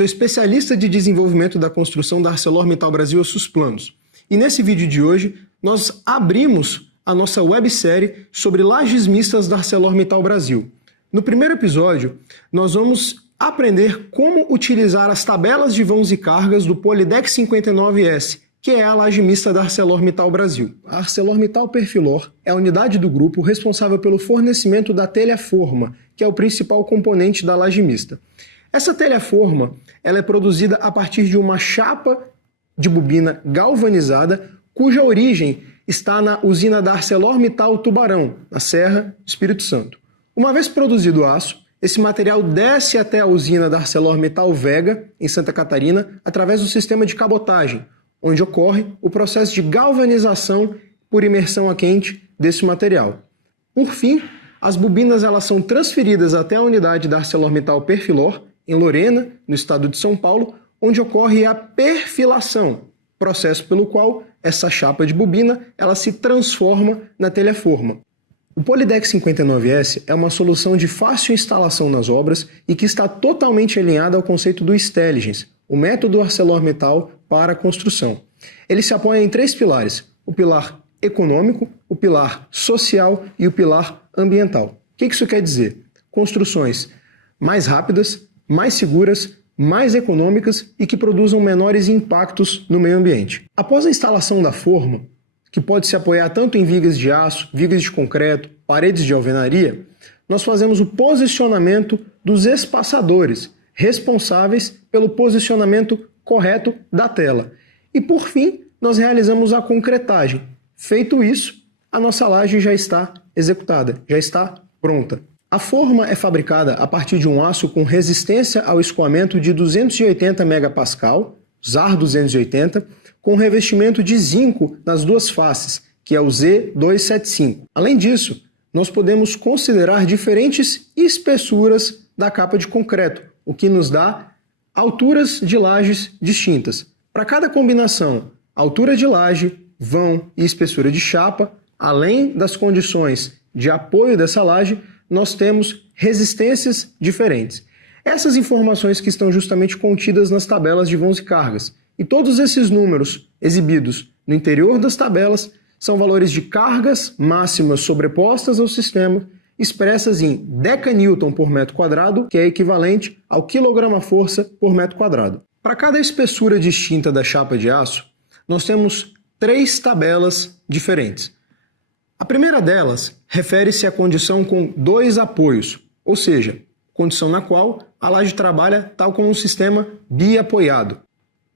sou especialista de desenvolvimento da construção da ArcelorMittal Brasil Susplanos. E nesse vídeo de hoje, nós abrimos a nossa websérie sobre lajes mistas da ArcelorMittal Brasil. No primeiro episódio, nós vamos aprender como utilizar as tabelas de vãos e cargas do Polydeck 59S, que é a laje mista da ArcelorMittal Brasil. A ArcelorMittal Perfilor é a unidade do grupo responsável pelo fornecimento da telha-forma, que é o principal componente da laje mista. Essa telha-forma ela é produzida a partir de uma chapa de bobina galvanizada, cuja origem está na usina da ArcelorMittal Tubarão, na Serra do Espírito Santo. Uma vez produzido o aço, esse material desce até a usina da ArcelorMittal Vega, em Santa Catarina, através do sistema de cabotagem, onde ocorre o processo de galvanização por imersão a quente desse material. Por fim, as bobinas elas são transferidas até a unidade da ArcelorMittal Perfilor, em Lorena, no estado de São Paulo, onde ocorre a perfilação, processo pelo qual essa chapa de bobina ela se transforma na telha-forma. O Polydeck 59S é uma solução de fácil instalação nas obras e que está totalmente alinhada ao conceito do Stelligens, o método ArcelorMittal para a construção. Ele se apoia em três pilares: o pilar econômico, o pilar social e o pilar ambiental. O que isso quer dizer? Construções mais rápidas, mais seguras, mais econômicas e que produzam menores impactos no meio ambiente. Após a instalação da forma, que pode se apoiar tanto em vigas de aço, vigas de concreto, paredes de alvenaria, nós fazemos o posicionamento dos espaçadores, responsáveis pelo posicionamento correto da tela. E por fim, nós realizamos a concretagem. Feito isso, a nossa laje já está executada, já está pronta. A forma é fabricada a partir de um aço com resistência ao escoamento de 280 MPa, ZAR 280, com revestimento de zinco nas duas faces, que é o Z275. Além disso, nós podemos considerar diferentes espessuras da capa de concreto, o que nos dá alturas de lajes distintas. Para cada combinação, altura de laje, vão e espessura de chapa, além das condições de apoio dessa laje, nós temos resistências diferentes. Essas informações que estão justamente contidas nas tabelas de vãos e cargas. E todos esses números exibidos no interior das tabelas são valores de cargas máximas sobrepostas ao sistema, expressas em decanewton por metro quadrado, que é equivalente ao quilograma-força por metro quadrado. Para cada espessura distinta da chapa de aço, nós temos três tabelas diferentes. A primeira delas refere-se à condição com dois apoios, ou seja, condição na qual a laje trabalha tal como um sistema biapoiado.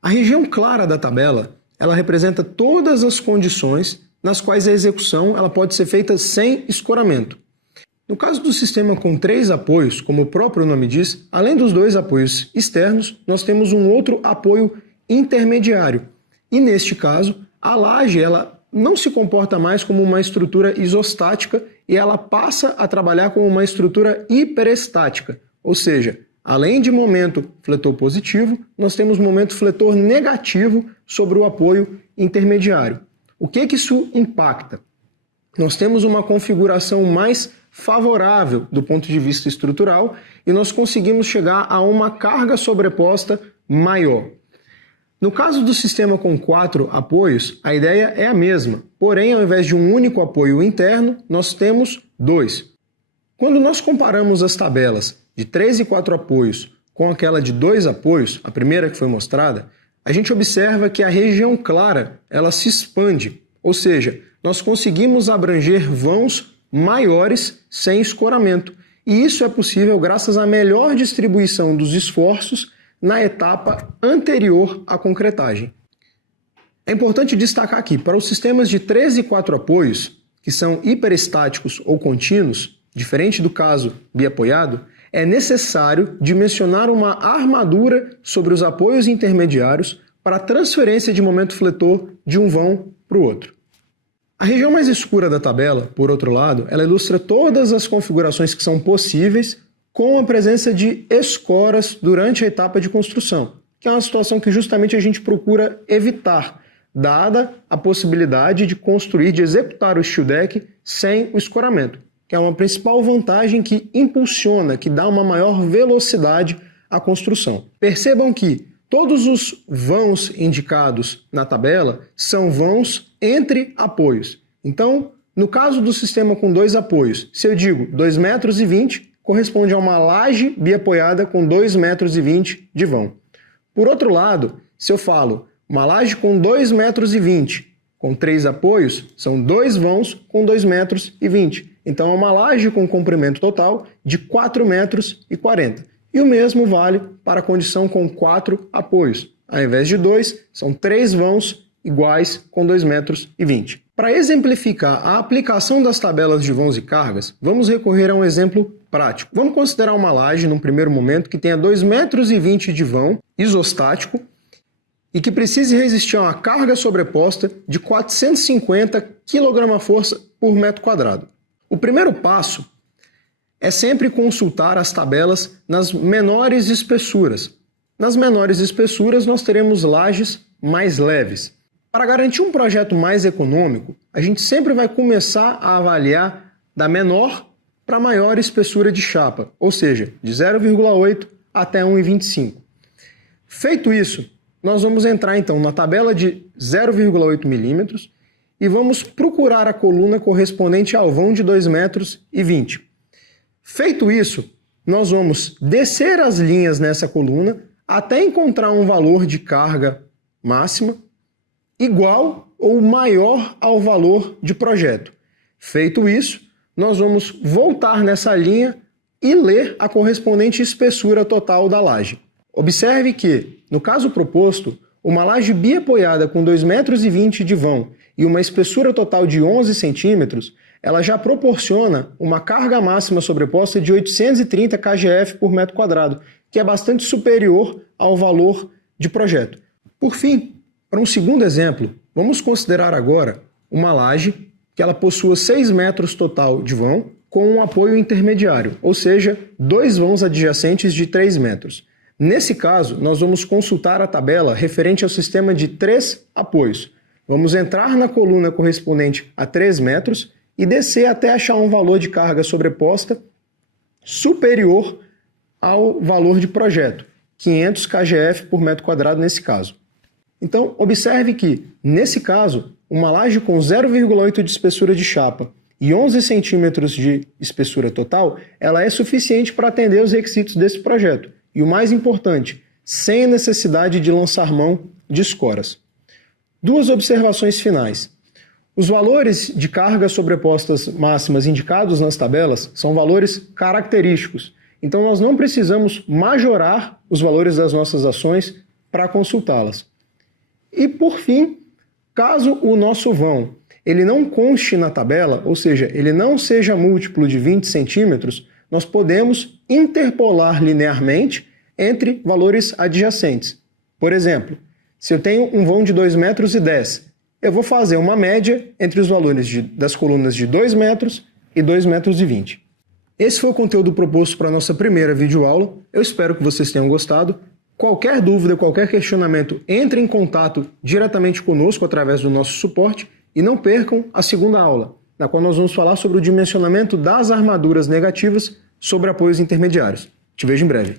A região clara da tabela ela representa todas as condições nas quais a execução ela pode ser feita sem escoramento. No caso do sistema com três apoios, como o próprio nome diz, além dos dois apoios externos, nós temos um outro apoio intermediário. E neste caso, a laje ela não se comporta mais como uma estrutura isostática e ela passa a trabalhar como uma estrutura hiperestática, ou seja, além de momento fletor positivo, nós temos momento fletor negativo sobre o apoio intermediário. O que isso impacta? Nós temos uma configuração mais favorável do ponto de vista estrutural e nós conseguimos chegar a uma carga sobreposta maior. No caso do sistema com 4 apoios, a ideia é a mesma, porém, ao invés de um único apoio interno, nós temos 2. Quando nós comparamos as tabelas de 3 e 4 apoios com aquela de 2 apoios, a primeira que foi mostrada, a gente observa que a região clara ela se expande, ou seja, nós conseguimos abranger vãos maiores sem escoramento. E isso é possível graças à melhor distribuição dos esforços na etapa anterior à concretagem. É importante destacar aqui, para os sistemas de 3 e 4 apoios, que são hiperestáticos ou contínuos, diferente do caso biapoiado, é necessário dimensionar uma armadura sobre os apoios intermediários para a transferência de momento fletor de um vão para o outro. A região mais escura da tabela, por outro lado, ela ilustra todas as configurações que são possíveis com a presença de escoras durante a etapa de construção, que é uma situação que justamente a gente procura evitar, dada a possibilidade de construir, de executar o steel deck sem o escoramento, que é uma principal vantagem que impulsiona, que dá uma maior velocidade a construção. Percebam que todos os vãos indicados na tabela são vãos entre apoios. Então, no caso do sistema com 2 apoios, se eu digo 2,20 metros, corresponde a uma laje biapoiada com 2,20 metros de vão. Por outro lado, se eu falo uma laje com 2,20 metros, com 3 apoios, são 2 vãos com 2,20 metros. Então, é uma laje com comprimento total de 4,40 metros. E o mesmo vale para a condição com 4 apoios. Ao invés de 2, são 3 vãos iguais com 2,20 metros. Para exemplificar a aplicação das tabelas de vãos e cargas, vamos recorrer a um exemplo prático. Vamos considerar uma laje, num primeiro momento, que tenha 2,20 metros de vão isostático e que precise resistir a uma carga sobreposta de 450 kgf por metro quadrado. O primeiro passo é sempre consultar as tabelas nas menores espessuras. Nas menores espessuras, nós teremos lajes mais leves. Para garantir um projeto mais econômico, a gente sempre vai começar a avaliar da menor para maior espessura de chapa, ou seja, de 0,8 até 1,25. Feito isso, nós vamos entrar então na tabela de 0,8 milímetros e vamos procurar a coluna correspondente ao vão de 2,20 metros. Feito isso, nós vamos descer as linhas nessa coluna até encontrar um valor de carga máxima igual ou maior ao valor de projeto. Feito isso, nós vamos voltar nessa linha e ler a correspondente espessura total da laje. Observe que, no caso proposto, uma laje biapoiada com 2,20 metros de vão e uma espessura total de 11 centímetros, ela já proporciona uma carga máxima sobreposta de 830 kgf por metro quadrado, que é bastante superior ao valor de projeto. Por fim, para um segundo exemplo, vamos considerar agora uma laje que ela possua 6 metros total de vão com um apoio intermediário, ou seja, 2 vãos adjacentes de 3 metros. Nesse caso, nós vamos consultar a tabela referente ao sistema de 3 apoios. Vamos entrar na coluna correspondente a 3 metros e descer até achar um valor de carga sobreposta superior ao valor de projeto, 500 kgf por metro quadrado nesse caso. Então, observe que, nesse caso, uma laje com 0,8 de espessura de chapa e 11 centímetros de espessura total, ela é suficiente para atender os requisitos desse projeto. E o mais importante, sem a necessidade de lançar mão de escoras. Duas observações finais. Os valores de cargas sobrepostas máximas indicados nas tabelas são valores característicos. Então, nós não precisamos majorar os valores das nossas ações para consultá-las. E, por fim, caso o nosso vão ele não conste na tabela, ou seja, ele não seja múltiplo de 20 centímetros, nós podemos interpolar linearmente entre valores adjacentes. Por exemplo, se eu tenho um vão de 2,10 metros, eu vou fazer uma média entre os valores das colunas de 2 metros e 2,20 metros. Esse foi o conteúdo proposto para a nossa primeira videoaula. Eu espero que vocês tenham gostado. Qualquer dúvida, qualquer questionamento, entre em contato diretamente conosco através do nosso suporte e não percam a segunda aula, na qual nós vamos falar sobre o dimensionamento das armaduras negativas sobre apoios intermediários. Te vejo em breve.